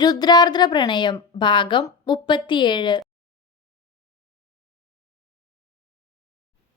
രുദ്രാർദ്ര പ്രണയം ഭാഗം 37.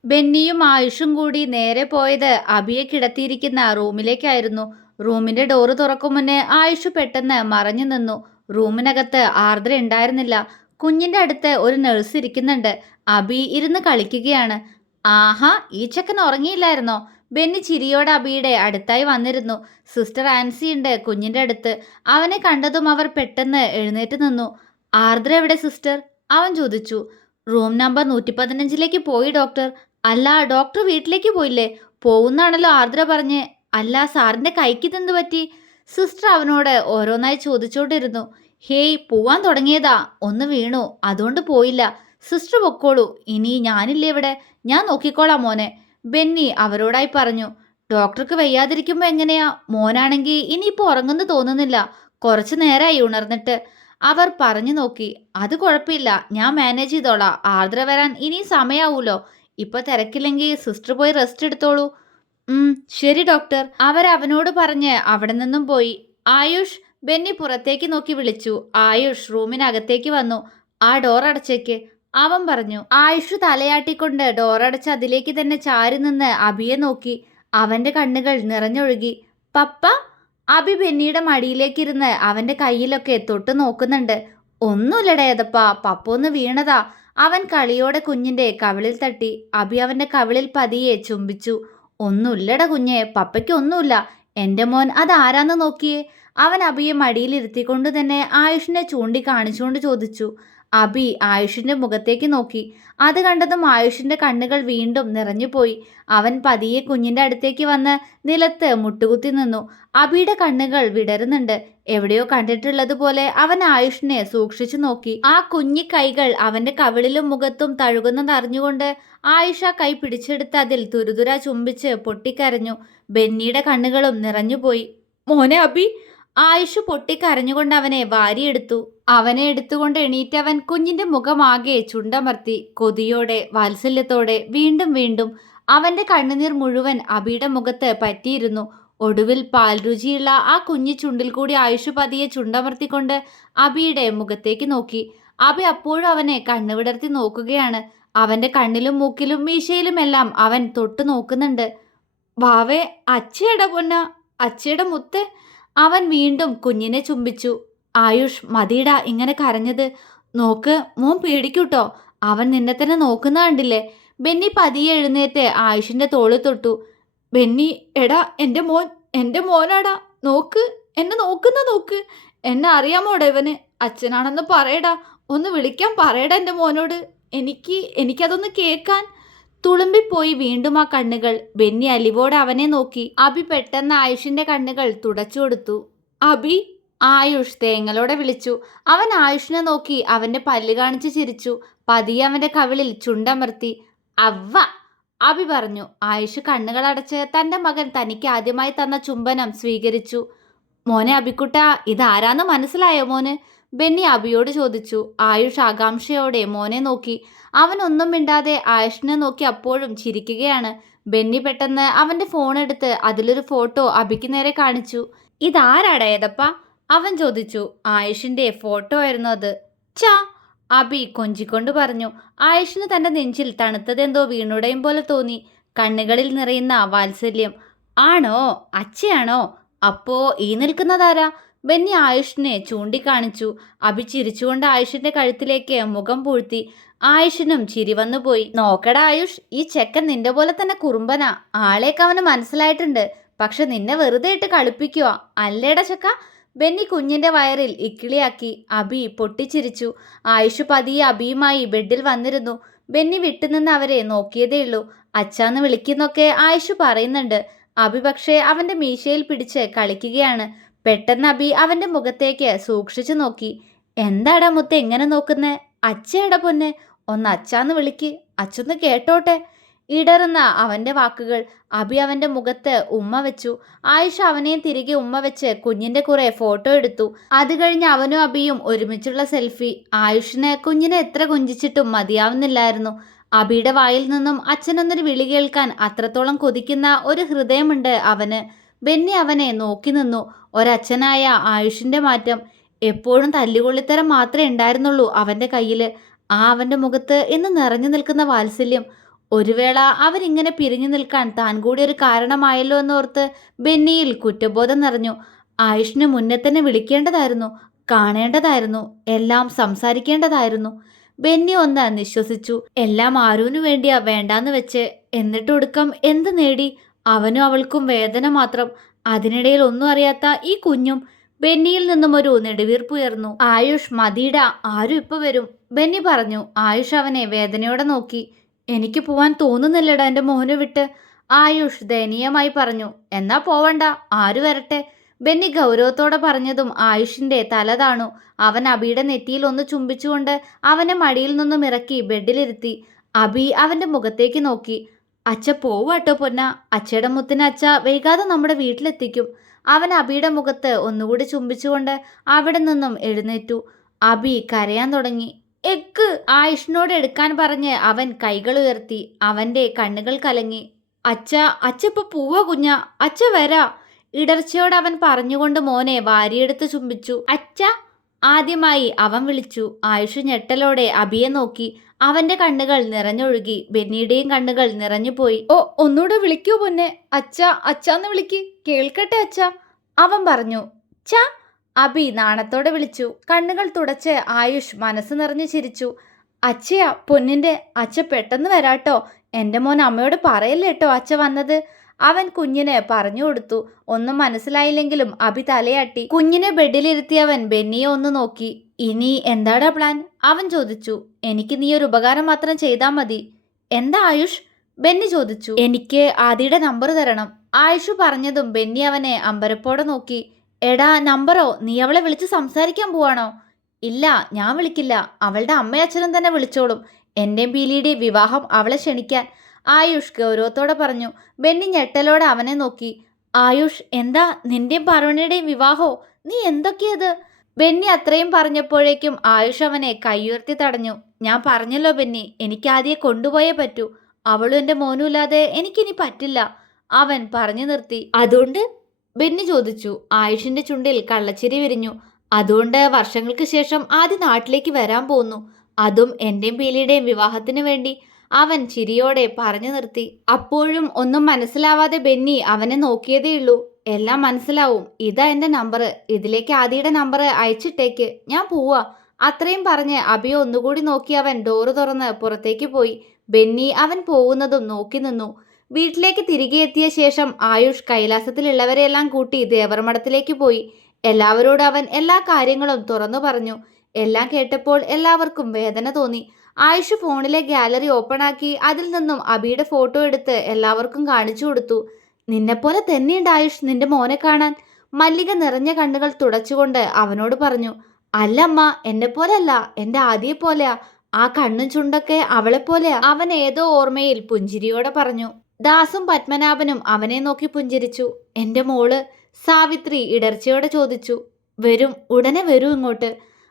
ബെന്നിയും ആയുഷും കൂടി നേരെ പോയത് അബിയെ കിടത്തിയിരിക്കുന്ന റൂമിലേക്കായിരുന്നു. റൂമിന്റെ ഡോറ് തുറക്കും മുന്നേ ആയുഷ് പെട്ടെന്ന് മറഞ്ഞു നിന്നു. റൂമിനകത്ത് ആർദ്ര ഉണ്ടായിരുന്നില്ല. കുഞ്ഞിന്റെ അടുത്ത് ഒരു നഴ്സ് ഇരിക്കുന്നുണ്ട്. അബി ഇരുന്ന് കളിക്കുകയാണ്. ആഹാ, ഈ ചെക്കൻ ഉറങ്ങിയില്ലായിരുന്നോ? ബെന്നി ചിരിയോടെ അബിയുടെ അടുത്തായി വന്നിരുന്നു. സിസ്റ്റർ ആൻസി ഉണ്ട് കുഞ്ഞിന്റെ അടുത്ത്. അവനെ കണ്ടതും അവർ പെട്ടെന്ന് എഴുന്നേറ്റ് നിന്നു. ആർദ്ര എവിടെ സിസ്റ്റർ? അവൻ ചോദിച്ചു. റൂം നമ്പർ 115 പോയി ഡോക്ടർ. അല്ല, ഡോക്ടർ വീട്ടിലേക്ക് പോയില്ലേ? പോകുന്നാണല്ലോ ആർദ്ര പറഞ്ഞ്. അല്ല, സാറിന്റെ കൈക്ക് ഇതെന്ത് പറ്റി? സിസ്റ്റർ അവനോട് ഓരോന്നായി ചോദിച്ചോണ്ടിരുന്നു. ഹേയ്, പോവാൻ തുടങ്ങിയതാ, ഒന്ന് വീണു, അതുകൊണ്ട് പോയില്ല. സിസ്റ്റർ പൊക്കോളൂ, ഇനി ഞാനില്ലേ ഇവിടെ, ഞാൻ നോക്കിക്കോളാം മോനെ, ബെന്നി അവരോടായി പറഞ്ഞു. ഡോക്ടർക്ക് വയ്യാതിരിക്കുമ്പോൾ എങ്ങനെയാ? മോനാണെങ്കിൽ ഇനിയിപ്പോൾ ഉറങ്ങുന്നു തോന്നുന്നില്ല. കുറച്ചു നേരമായി ഉണർന്നിട്ട്. അവർ പറഞ്ഞു നോക്കി. അത് കുഴപ്പമില്ല, ഞാൻ മാനേജ് ചെയ്തോളാം. ആർദ്ര വരാൻ ഇനി സമയാവൂലോ. ഇപ്പൊ തിരക്കില്ലെങ്കിൽ സിസ്റ്റർ പോയി റെസ്റ്റ് എടുത്തോളൂ. ശരി ഡോക്ടർ. അവനോട് പറഞ്ഞ് അവിടെ നിന്നും പോയി. ആയുഷ്, ബെന്നി പുറത്തേക്ക് നോക്കി വിളിച്ചു. ആയുഷ് റൂമിനകത്തേക്ക് വന്നു. ആ ഡോർ അടച്ചേക്ക്, അവൻ പറഞ്ഞു. ആയുഷ് തലയാട്ടിക്കൊണ്ട് ഡോറടച്ച് അതിലേക്ക് തന്നെ ചാരി നിന്ന് അബിയെ നോക്കി. അവന്റെ കണ്ണുകൾ നിറഞ്ഞൊഴുകി. പപ്പ? അബി ബെന്നിയുടെ മടിയിലേക്കിരുന്ന് അവന്റെ കയ്യിലൊക്കെ തൊട്ട് നോക്കുന്നുണ്ട്. ഒന്നുമില്ലടേതപ്പാ, പപ്പ ഒന്ന് വീണതാ. അവൻ കളിയോടെ കുഞ്ഞിന്റെ കവിളിൽ തട്ടി. അബി അവന്റെ കവിളിൽ പതിയെ ചുംബിച്ചു. ഒന്നുമില്ലട കുഞ്ഞെ, പപ്പയ്ക്ക് ഒന്നുമില്ല. എന്റെ മോൻ അതാരാന്ന് നോക്കിയേ? അവൻ അബിയെ മടിയിലിരുത്തിക്കൊണ്ട് തന്നെ ആയുഷിനെ ചൂണ്ടിക്കാണിച്ചുകൊണ്ട് ചോദിച്ചു. അബി ആയുഷിന്റെ മുഖത്തേക്ക് നോക്കി. അത് കണ്ടതും ആയുഷിന്റെ കണ്ണുകൾ വീണ്ടും നിറഞ്ഞുപോയി. അവൻ പതിയെ കുഞ്ഞിന്റെ അടുത്തേക്ക് വന്ന് നിലത്ത് മുട്ടുകുത്തി നിന്നു. അബിയുടെ കണ്ണുകൾ വിടരുന്നുണ്ട്. എവിടെയോ കണ്ടിട്ടുള്ളതുപോലെ അവൻ ആയുഷിനെ സൂക്ഷിച്ചു നോക്കി. ആ കുഞ്ഞി കൈകൾ അവന്റെ കവിളിലും മുഖത്തും തഴുകുന്നതറിഞ്ഞുകൊണ്ട് ആയുഷ് ആ കൈ പിടിച്ചെടുത്ത് അതിൽ തുരുതുര ചുംബിച്ച് പൊട്ടിക്കരഞ്ഞു. ബെന്നിയുടെ കണ്ണുകളും നിറഞ്ഞുപോയി. മോനെ അബി! ആയുഷ് പൊട്ടിക്കരഞ്ഞുകൊണ്ട് അവനെ വാരിയെടുത്തു. അവനെ എടുത്തുകൊണ്ട് എണീറ്റവൻ കുഞ്ഞിന്റെ മുഖമാകെ ചുണ്ടമർത്തി. കൊതിയോടെ വാത്സല്യത്തോടെ വീണ്ടും വീണ്ടും. അവന്റെ കണ്ണുനീർ മുഴുവൻ അബിയുടെ മുഖത്ത് പറ്റിയിരുന്നു. ഒടുവിൽ പാൽ രുചിയുള്ള ആ കുഞ്ഞി ചുണ്ടിൽ കൂടി ആയുഷ് പതിയെ ചുണ്ടമർത്തിക്കൊണ്ട് അബിയുടെ മുഖത്തേക്ക് നോക്കി. അബി അപ്പോഴും അവനെ കണ്ണുവിടർത്തി നോക്കുകയാണ്. അവന്റെ കണ്ണിലും മൂക്കിലും മീശയിലുമെല്ലാം അവൻ തൊട്ടു നോക്കുന്നുണ്ട്. വാവേ, അച്ഛയുടെ പൊന്ന, അച്ഛയുടെ മുത്ത്. അവൻ വീണ്ടും കുഞ്ഞിനെ ചുംബിച്ചു. ആയുഷ്, മതിയിടാ ഇങ്ങനെ കരഞ്ഞത്. നോക്ക്, മോൻ പേടിക്കൂട്ടോ. അവൻ നിന്നെ തന്നെ നോക്കുന്ന കണ്ടില്ലേ? ബെന്നി പതിയെ എഴുന്നേറ്റ് ആയുഷിന്റെ തോളിൽ തൊട്ടു. ബെന്നി, എടാ എൻ്റെ മോനാടാ. നോക്ക്, എന്നെ നോക്ക്. എന്നെ അറിയാമോടാ ഇവന്? അച്ഛനാണെന്ന് പറയടാ. ഒന്ന് വിളിക്കാൻ പറയടാ എൻ്റെ മോനോട്. എനിക്കതൊന്ന് കേൾക്കാൻ. തുളുമ്പിപ്പോയി വീണ്ടും ആ കണ്ണുകൾ. ബെന്നി അലിവോടെ അവനെ നോക്കി. അബി പെട്ടെന്ന് ആയുഷിന്റെ കണ്ണുകൾ തുടച്ചു കൊടുത്തു. അബി! ആയുഷ് തേങ്ങലോടെ വിളിച്ചു. അവൻ ആയുഷിനെ നോക്കി അവന്റെ പല്ല് കാണിച്ച് ചിരിച്ചു. പതിയെ അവന്റെ കവിളിൽ ചുണ്ടമർത്തി. അവ്വ! അബി പറഞ്ഞു. ആയുഷ് കണ്ണുകൾ അടച്ച് തന്റെ മകൻ തനിക്ക് ആദ്യമായി തന്ന ചുംബനം സ്വീകരിച്ചു. മോനെ അബിക്കുട്ട, ഇതാരാന്ന് മനസ്സിലായോ മോന്? ബെന്നി അബിയോട് ചോദിച്ചു. ആയുഷ് ആകാംക്ഷയോടെ മോനെ നോക്കി. അവൻ ഒന്നും മിണ്ടാതെ ആയുഷിനെ നോക്കി അപ്പോഴും ചിരിക്കുകയാണ്. ബെന്നി പെട്ടെന്ന് അവന്റെ ഫോൺ എടുത്ത് അതിലൊരു ഫോട്ടോ അബിക്ക് നേരെ കാണിച്ചു. ഇതാരാടാ ഏതപ്പാ? അവൻ ചോദിച്ചു. ആയുഷിന്റെ ഫോട്ടോ ആയിരുന്നു അത്. ചാ! അബി കൊഞ്ചിക്കൊണ്ട് പറഞ്ഞു. ആയുഷിന് തന്റെ നെഞ്ചിൽ തണുത്തതെന്തോ വീണുടയും പോലെ തോന്നി. കണ്ണുകളിൽ നിറയുന്ന വാത്സല്യം. ആണോ? അച്ഛയാണോ? അപ്പോ ഈ നിൽക്കുന്നതാരാ? ബെന്നി ആയുഷിനെ ചൂണ്ടിക്കാണിച്ചു. അബി ചിരിച്ചുകൊണ്ട് ആയുഷിന്റെ കഴുത്തിലേക്ക് മുഖം പൂഴ്ത്തി. ആയുഷിനും ചിരി വന്നുപോയി. നോക്കടാ ആയുഷ്, ഈ ചെക്കൻ നിന്റെ പോലെ തന്നെ കുറുമ്പനാ. ആളെയൊക്കെ അവന് മനസ്സിലായിട്ടുണ്ട്. പക്ഷെ നിന്നെ വെറുതെ ഇട്ട് കളിപ്പിക്കുക അല്ലേടാ ചക്ക? ബെന്നി കുഞ്ഞിന്റെ വയറിൽ ഇക്കിളിയാക്കി. അബി പൊട്ടിച്ചിരിച്ചു. ആയുഷ് പതിയെ അബിയുമായി ബെഡിൽ വന്നിരുന്നു. ബെന്നി വിട്ടുനിന്ന് അവരെ നോക്കിയതേയുള്ളൂ. അച്ഛാന്ന് വിളിക്കുന്നൊക്കെ ആയുഷ് പറയുന്നുണ്ട്. അബി പക്ഷേ അവന്റെ മീശയിൽ പിടിച്ച് കളിക്കുകയാണ്. പെട്ടെന്ന് അബി അവന്റെ മുഖത്തേക്ക് സൂക്ഷിച്ചു നോക്കി. എന്താടാ മുത്ത് എങ്ങനെ നോക്കുന്നേ? അച്ഛയുടെ പൊന്നെ, ഒന്ന് അച്ഛാന്ന് വിളിക്ക്, അച്ഛന്ന് കേട്ടോട്ടെ. ഇടറുന്ന അവന്റെ വാക്കുകൾ. അബി അവന്റെ മുഖത്ത് ഉമ്മ വെച്ചു. ആയുഷ് അവനെയും തിരികെ ഉമ്മ വെച്ച് കുഞ്ഞിന്റെ കുറെ ഫോട്ടോ എടുത്തു. അത് കഴിഞ്ഞ് അവനും അബിയും ഒരുമിച്ചുള്ള സെൽഫി. ആയുഷിന് കുഞ്ഞിനെ എത്ര കൊഞ്ചിച്ചിട്ടും മതിയാവുന്നില്ലായിരുന്നു. അബിയുടെ വായിൽ നിന്നും അച്ഛനെന്നൊരു വിളി കേൾക്കാൻ അത്രത്തോളം കൊതിക്കുന്ന ഒരു ഹൃദയമുണ്ട് അവന്. ബെന്നി അവനെ നോക്കി നിന്നു. ഒരച്ഛനായ ആയുഷിന്റെ മാറ്റം. എപ്പോഴും തല്ലുകൊള്ളിത്തരം മാത്രമേ ഉണ്ടായിരുന്നുള്ളൂ അവൻ്റെ കയ്യിൽ. അവൻ്റെ മുഖത്ത് ഇന്ന് നിറഞ്ഞു നിൽക്കുന്ന വാത്സല്യം. ഒരു വേള അവരിങ്ങനെ പിരിഞ്ഞു നിൽക്കാൻ താൻ കൂടി ഒരു കാരണമായല്ലോ എന്നോർത്ത് ബെന്നിയിൽ കുറ്റബോധം നിറഞ്ഞു. ആയുഷിന് മുന്നേ തന്നെ വിളിക്കേണ്ടതായിരുന്നു, കാണേണ്ടതായിരുന്നു, എല്ലാം സംസാരിക്കേണ്ടതായിരുന്നു. ബെന്നി ഒന്ന് നിശ്വസിച്ചു. എല്ലാം ആരൂനു വേണ്ടിയാ വേണ്ടാന്ന് വെച്ച്. എന്നിട്ടൊടുക്കം എന്ത് നേടി? അവനും അവൾക്കും വേദന മാത്രം. അതിനിടയിൽ ഒന്നും അറിയാത്ത ഈ കുഞ്ഞും. ബെന്നിയിൽ നിന്നും ഒരു നെടുവീർപ്പുയർന്നു. ആയുഷ് മതിയിടാ, ആരും ഇപ്പൊ വരും, ബെന്നി പറഞ്ഞു. ആയുഷ് അവനെ വേദനയോടെ നോക്കി. എനിക്ക് പോവാൻ തോന്നുന്നില്ലടാ എൻ്റെ മോനെ വിട്ട്, ആയുഷ് ദയനീയമായി പറഞ്ഞു. എന്നാ പോവണ്ട, ആര് വരട്ടെ, ബെന്നി ഗൗരവത്തോടെ പറഞ്ഞതും ആയുഷിന്റെ തല താണു. അവൻ അബിയുടെ നെറ്റിയിൽ ഒന്ന് ചുംബിച്ചുകൊണ്ട് അവനെ മടിയിൽ നിന്നും ഇറക്കി ബെഡിലിരുത്തി. അബി അവന്റെ മുഖത്തേക്ക് നോക്കി. അച്ഛ പോവാട്ടോ പൊന്ന, അച്ഛയുടെ മുത്തിന് അച്ഛ വൈകാതെ നമ്മുടെ വീട്ടിലെത്തിക്കും. അവൻ അബിയുടെ മുഖത്ത് ഒന്നുകൂടി ചുംബിച്ചുകൊണ്ട് അവിടെ നിന്നും എഴുന്നേറ്റു. അബി കരയാൻ തുടങ്ങി. എക്ക് ആയുഷിനോട് എടുക്കാൻ പറഞ്ഞ് അവൻ കൈകൾ ഉയർത്തി. അവന്റെ കണ്ണുകൾ കലങ്ങി. അച്ഛ ഇപ്പൊ പോവാ കുഞ്ഞ, അച്ഛ വരാ, ഇടർച്ചയോട് അവൻ പറഞ്ഞുകൊണ്ട് മോനെ വാരിയെടുത്ത് ചുംബിച്ചു. അച്ഛ, ആദ്യമായി അവൻ വിളിച്ചു. ആയുഷ് ഞെട്ടലോടെ അബിയെ നോക്കി. അവന്റെ കണ്ണുകൾ നിറഞ്ഞൊഴുകി. ബെന്നിയുടെയും കണ്ണുകൾ നിറഞ്ഞുപോയി. ഓ, ഒന്നുകൂടെ വിളിക്കൂ പൊന്നെ, അച്ഛാന്ന് വിളിക്ക്, കേൾക്കട്ടെ അച്ഛ, അവൻ പറഞ്ഞു. ച, അബി നാണത്തോടെ വിളിച്ചു. കണ്ണുകൾ തുടച്ച് ആയുഷ് മനസ്സ് നിറഞ്ഞു ചിരിച്ചു. അച്ഛയാ പൊന്നിന്റെ അച്ഛ, പെട്ടെന്ന് വരാട്ടോ, എൻ്റെ മോൻ അമ്മയോട് പറയല്ലേട്ടോ അച്ഛ വന്നത്, അവൻ കുഞ്ഞിന് പറഞ്ഞു കൊടുത്തു. ഒന്നും മനസ്സിലായില്ലെങ്കിലും അബി തലയാട്ടി. കുഞ്ഞിനെ ബെഡിലിരുത്തിയവൻ ബെന്നിയെ ഒന്ന് നോക്കി. ഇനി എന്താടാ പ്ലാൻ, അവൻ ചോദിച്ചു. എനിക്ക് നീ ഒരു ഉപകാരം മാത്രം ചെയ്താൽ മതി. എന്താ ആയുഷ്, ബെന്നി ചോദിച്ചു. എനിക്ക് ആദിയുടെ നമ്പർ തരണം, ആയുഷ് പറഞ്ഞതും ബെന്നി അവനെ അമ്പരപ്പോടെ നോക്കി. എടാ നമ്പറോ, നീ അവളെ വിളിച്ച് സംസാരിക്കാൻ പോവാണോ? ഇല്ല, ഞാൻ വിളിക്കില്ല, അവളുടെ അമ്മയച്ഛനും തന്നെ വിളിച്ചോളും. എൻ്റെയും പീലിയുടെയും വിവാഹം അവളെ ക്ഷണിക്കാൻ, ആയുഷ് ഗൗരവത്തോടെ പറഞ്ഞു. ബെന്നി ഞെട്ടലോടെ അവനെ നോക്കി. ആയുഷ്, എന്താ നിന്റെയും പർവണിയുടെയും വിവാഹോ? നീ എന്തൊക്കെയത്? ബെന്നി അത്രയും പറഞ്ഞപ്പോഴേക്കും ആയുഷ് അവനെ കൈയുയർത്തി തടഞ്ഞു. ഞാൻ പറഞ്ഞല്ലോ ബെന്നി, എനിക്ക് ആദ്യം കൊണ്ടുപോയേ പറ്റൂ. അവളും എൻ്റെ മോനും ഇല്ലാതെ എനിക്കിനി പറ്റില്ല, അവൻ പറഞ്ഞു നിർത്തി. അതുകൊണ്ട്, ബെന്നി ചോദിച്ചു. ആയുഷിന്റെ ചുണ്ടിൽ കള്ളച്ചിരി വിരിഞ്ഞു. അതുകൊണ്ട് വർഷങ്ങൾക്ക് ശേഷം ആദ്യം നാട്ടിലേക്ക് വരാൻ പോകുന്നു, അതും എൻ്റെയും പീലിയുടെയും വിവാഹത്തിന് വേണ്ടി, അവൻ ചിരിയോടെ പറഞ്ഞു നിർത്തി. അപ്പോഴും ഒന്നും മനസ്സിലാവാതെ ബെന്നി അവനെ നോക്കിയതേയുള്ളൂ. എല്ലാം മനസ്സിലാവും, ഇതാ എൻ്റെ നമ്പർ, ഇതിലേക്ക് ആദിയുടെ നമ്പർ അയച്ചിട്ടേക്ക്, ഞാൻ പോവാ, അത്രയും പറഞ്ഞ് അബിയെ ഒന്നുകൂടി നോക്കി അവൻ ഡോറ് തുറന്ന് പുറത്തേക്ക് പോയി. ബെന്നി അവൻ പോകുന്നതും നോക്കി നിന്നു. വീട്ടിലേക്ക് തിരികെ എത്തിയ ശേഷം ആയുഷ് കൈലാസത്തിലുള്ളവരെല്ലാം കൂട്ടി ദേവർമഠത്തിലേക്ക് പോയി. എല്ലാവരോടും അവൻ എല്ലാ കാര്യങ്ങളും തുറന്നു പറഞ്ഞു. എല്ലാം കേട്ടപ്പോൾ എല്ലാവർക്കും വേദന തോന്നി. ആയുഷ് ഫോണിലെ ഗാലറി ഓപ്പണാക്കി അതിൽ നിന്നും അബിയുടെ ഫോട്ടോ എടുത്ത് എല്ലാവർക്കും കാണിച്ചു കൊടുത്തു. നിന്നെപ്പോലെ തന്നെയുണ്ട് ആയുഷ് നിന്റെ മോനെ കാണാൻ, മല്ലിക നിറഞ്ഞ കണ്ണുകൾ തുടച്ചുകൊണ്ട് അവനോട് പറഞ്ഞു. അല്ലമ്മ, എന്നെ പോലെയല്ല, എൻ്റെ ആദിയെ പോലെയാ, ആ കണ്ണും ചുണ്ടൊക്കെ അവളെപ്പോലെയാ, അവൻ ഏതോ ഓർമ്മയിൽ പുഞ്ചിരിയോടെ പറഞ്ഞു. ദാസും പത്മനാഭനും അവനെ നോക്കി പുഞ്ചിരിച്ചു. എൻ്റെ മോള്, സാവിത്രി ഇടർച്ചയോടെ ചോദിച്ചു. വരും, ഉടനെ വരൂ ഇങ്ങോട്ട്,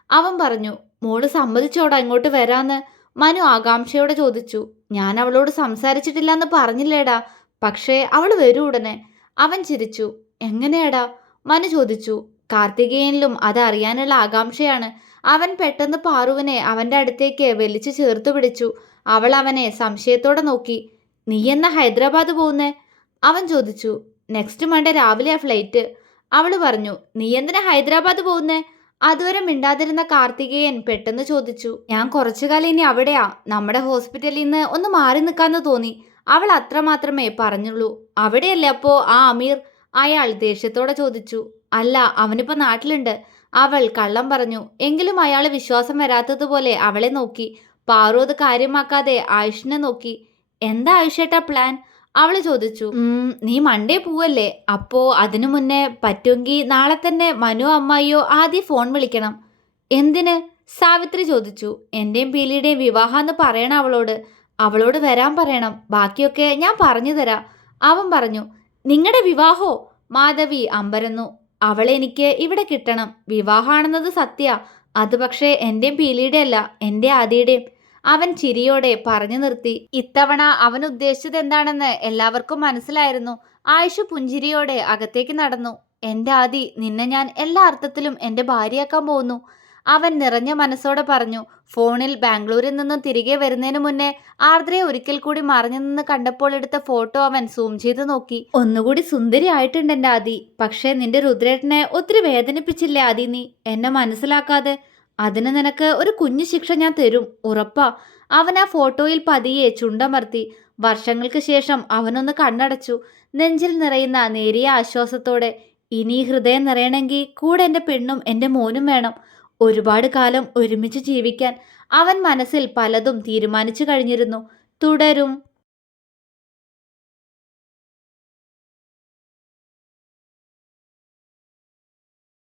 അവൻ പറഞ്ഞു. മോള് സമ്മതിച്ചോടാ ഇങ്ങോട്ട് വരാന്ന്, മനു ആകാംക്ഷയോടെ ചോദിച്ചു. ഞാൻ അവളോട് സംസാരിച്ചിട്ടില്ലെന്ന് പറഞ്ഞില്ലേടാ, പക്ഷേ അവൾ വരൂ ഉടനെ, അവൻ ചിരിച്ചു. എങ്ങനെയാടാ, മനു ചോദിച്ചു. കാർത്തികേയനിലും അതറിയാനുള്ള ആകാംക്ഷയാണ്. അവൻ പെട്ടെന്ന് പാറുവിനെ അവൻ്റെ അടുത്തേക്ക് വലിച്ചു ചേർത്ത് പിടിച്ചു. അവൾ അവനെ സംശയത്തോടെ നോക്കി. നീ എന്നാ ഹൈദരാബാദ് പോകുന്നേ, അവൻ ചോദിച്ചു. നെക്സ്റ്റ് മൺഡേ രാവിലെയാ ഫ്ലൈറ്റ്, അവൾ പറഞ്ഞു. നീ എന്തിനാ ഹൈദരാബാദ് പോകുന്നേ, അതുവരെ മിണ്ടാതിരുന്ന കാർത്തികേയൻ പെട്ടെന്ന് ചോദിച്ചു. ഞാൻ കുറച്ചു കാലം ഇനി അവിടെയാ, നമ്മുടെ ഹോസ്പിറ്റലിൽ നിന്ന് ഒന്ന് മാറി നിൽക്കാന്ന് തോന്നി, അവൾ അത്രമാത്രമേ പറഞ്ഞുള്ളൂ. അവിടെയല്ലേ അപ്പോൾ ആ അമീർ, അയാൾ ദേഷ്യത്തോടെ ചോദിച്ചു. അല്ല, അവനിപ്പോൾ നാട്ടിലുണ്ട്, അവൾ കള്ളം പറഞ്ഞു. എങ്കിലും അയാൾ വിശ്വാസം വരാത്തതുപോലെ അവളെ നോക്കി. പാറു അത് കാര്യമാക്കാതെ ആയുഷിനെ നോക്കി. എന്താ ആയുഷേട്ടാ പ്ലാൻ, അവൾ ചോദിച്ചു. നീ മൺഡേ പോവല്ലേ, അപ്പോൾ അതിനു മുന്നേ പറ്റുമെങ്കിൽ നാളെ തന്നെ മനു അമ്മായിയോ ആദ്യം ഫോൺ വിളിക്കണം. എന്തിന്, സാവിത്രി ചോദിച്ചു. എൻ്റെയും പീലിയുടെയും വിവാഹമെന്ന് പറയണം അവളോട് വരാൻ പറയണം, ബാക്കിയൊക്കെ ഞാൻ പറഞ്ഞു തരാം, അവൻ പറഞ്ഞു. നിങ്ങളുടെ വിവാഹോ, മാധവി അമ്പരന്നു. അവളെ എനിക്ക് ഇവിടെ കിട്ടണം, വിവാഹമാണെന്നത് സത്യ, അത് പക്ഷേ എൻ്റെയും പീലിയുടെ അല്ല, എൻ്റെ ആദിയുടെയും, അവൻ ചിരിയോടെ പറഞ്ഞു നിർത്തി. ഇത്തവണ അവൻ ഉദ്ദേശിച്ചത് എന്താണെന്ന് എല്ലാവർക്കും മനസ്സിലായിരുന്നു. ആയുഷ് പുഞ്ചിരിയോടെ അകത്തേക്ക് നടന്നു. എന്റെ ആദി, നിന്നെ ഞാൻ എല്ലാ അർത്ഥത്തിലും എന്റെ ഭാര്യയാക്കാൻ പോകുന്നു. അവൻ നിറഞ്ഞ മനസ്സോടെ പറഞ്ഞു. ഫോണിൽ ബാംഗ്ലൂരിൽ നിന്നും തിരികെ വരുന്നതിന് മുന്നേ ആർദ്രയെ ഒരിക്കൽ കൂടി മറഞ്ഞു നിന്ന് കണ്ടപ്പോൾ എടുത്ത ഫോട്ടോ അവൻ സൂം ചെയ്ത് നോക്കി. ഒന്നുകൂടി സുന്ദരി ആയിട്ടുണ്ട് എന്റെ ആദി. പക്ഷേ നിന്റെ രുദ്രേട്ടനെ ഒത്തിരി വേദനിപ്പിച്ചില്ലേ ആദി നീ, എന്നെ മനസ്സിലാക്കാതെ? അതിന് നിനക്ക് ഒരു കുഞ്ഞു ശിക്ഷ ഞാൻ തരും, ഉറപ്പാ. അവൻ ആ ഫോട്ടോയിൽ പതിയെ ചുണ്ടമർത്തി. വർഷങ്ങൾക്ക് ശേഷം അവനൊന്ന് കണ്ണടച്ചു, നെഞ്ചിൽ നിറയുന്ന നേരിയ ആശ്വാസത്തോടെ. ഇനി ഹൃദയം നിറയണമെങ്കിൽ കൂടെ എൻ്റെ പെണ്ണും എൻ്റെ മോനും വേണം. ഒരുപാട് കാലം ഒരുമിച്ച് ജീവിക്കാൻ അവൻ മനസ്സിൽ പലതും തീരുമാനിച്ചു കഴിഞ്ഞിരുന്നു. തുടരും.